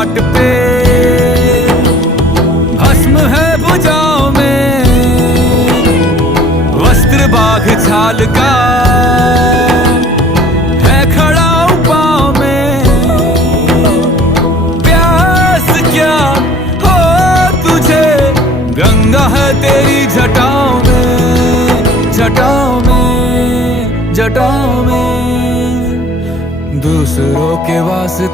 घाट पे, भस्म है भुजाओं में, वस्त्र बाघ छाल का है खड़ा पाँव में। प्यास क्या हो तुझे, गंगा है तेरी जटाओं में, जटाओं में, जटाओं में। दूसरों के वास्ते